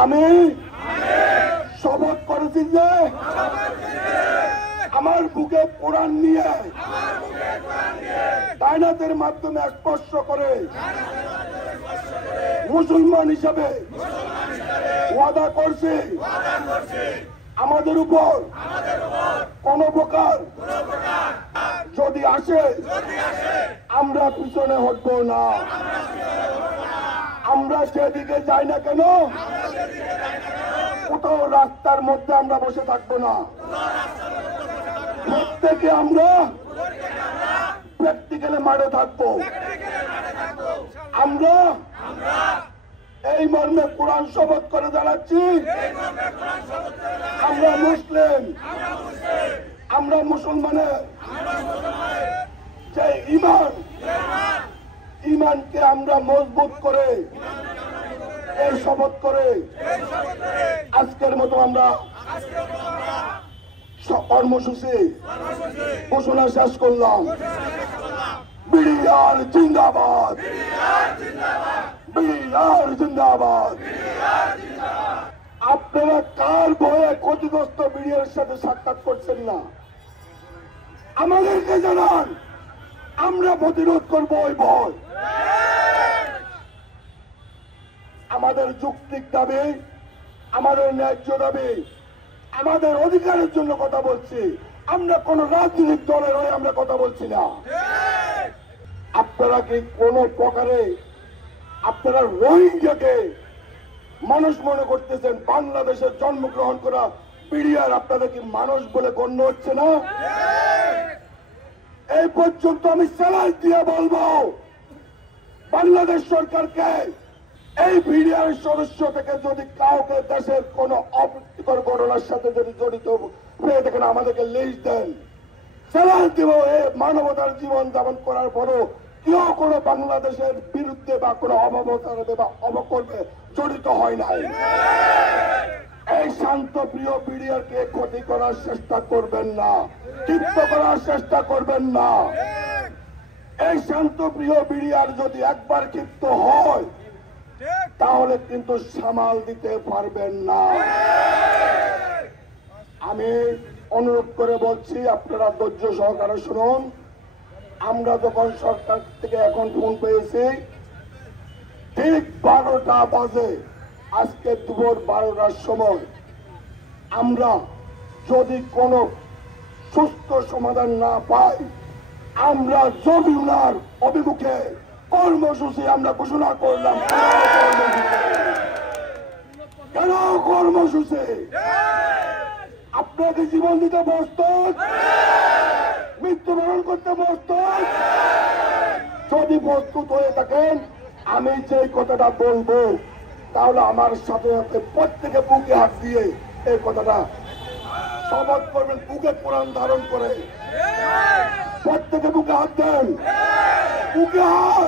আমি শপথ করেছি যে আমার বুকে কোরআন নিয়ে তাইনাতের মাধ্যমে স্পর্শ করে মুসলমান হিসাবে ওয়াদা করছি আমাদের উপর কোন প্রকার যদি আসে আমরা পিছনে হটব না। আমরা সেদিকে যাই না কেন, কোথাও রাস্তার মধ্যে আমরা বসে থাকবো না। প্রত্যেকে আমরা প্র্যাকটিক্যালে মাঠে থাকবো। আমরা এই মর্মে কোরআন শপথ করে জানাচ্ছি, আমরা মুসলিম, আমরা মুসলমানের যে ইমানকে আমরা মজবুত করে এই শপথ করে আজকের মতো আমরা কর্মসূচি ঘোষণা শেষ করলাম। বিডিআর জিন্দাবাদ, বিডিআর জিন্দাবাদ। আপনারা কার ভয়ে ক্ষতিগ্রস্ত বিডিআর সাথে সাক্ষাৎ করছেন না আমাদেরকে জানান, আমরা প্রতিরোধ করবো ওই ভয়। আমাদের যৌক্তিক দাবি, আমাদের ন্যায্য দাবি, আমাদের অধিকারের জন্য কথা বলছি। আমরা কোন রাজনৈতিক দলের হয়ে আমরা কথা বলছি না। আপনারা কি কোন প্রকারে আপনারা রোহিঙ্গাকে মানুষ মনে করতেছেন? বাংলাদেশের জন্মগ্রহণ করা বিডিআর আপনাদের কি মানুষ বলে গণ্য হচ্ছে না? এই পর্যন্ত আমি চ্যালেঞ্জ দিয়ে বলবো, বাংলাদেশ সরকারকে এই বিডিআর সদস্য থেকে যদি কাউকে দেশের কোন অপ্রীতিকর ঘটনার সাথে যদি জড়িত হয়ে দেখেন আমাদেরকে লিস্ট দেন। চ্যালেঞ্জ দিব, এই মানবতার জীবন যাপন করার পরও কেউ কোনো বাংলাদেশের বিরুদ্ধে বা কোনো অপপ্রচারে বা অপকর্মে জড়িত হয় নাই। এই শান্ত প্রিয় বিডিআরকে ক্ষতি করার চেষ্টা করবেন না, ক্ষিপ্ত করার চেষ্টা করবেন না। এই শান্ত প্রিয় বিডিআর যদি একবার ক্ষিপ্ত হয় তাহলে কিন্তু সামাল দিতে পারবেন না। আমি অনুরোধ করে বলছি, আপনারা ধৈর্য সহকারে শুনুন। আমরা যখন সরকার থেকে এখন ফোন পেয়েছি ঠিক 12টা বাজে, আজকে দুপুর 12টার সময় আমরা যদি কোনো সুস্থ সমাধান না পাই আমরা যমুনার অভিমুখে কর্মসূচি আমরা ঘোষণা করলাম। কেন কর্মসূচি? আপনাকে জীবন দিতে প্রস্তুত, মৃত্যুবরণ করতে প্রস্তুত? যদি প্রস্তুত হয়ে থাকেন আমি যে কথাটা বলবো তাহলে আমার সাথে সাথে প্রত্যেকে বুকে হাত দিয়ে এই কথাটা শপথ করবেন, বুকে কোরআন ধারণ করে। প্রত্যেকে বুকে হাত দেন, বুকে হাত।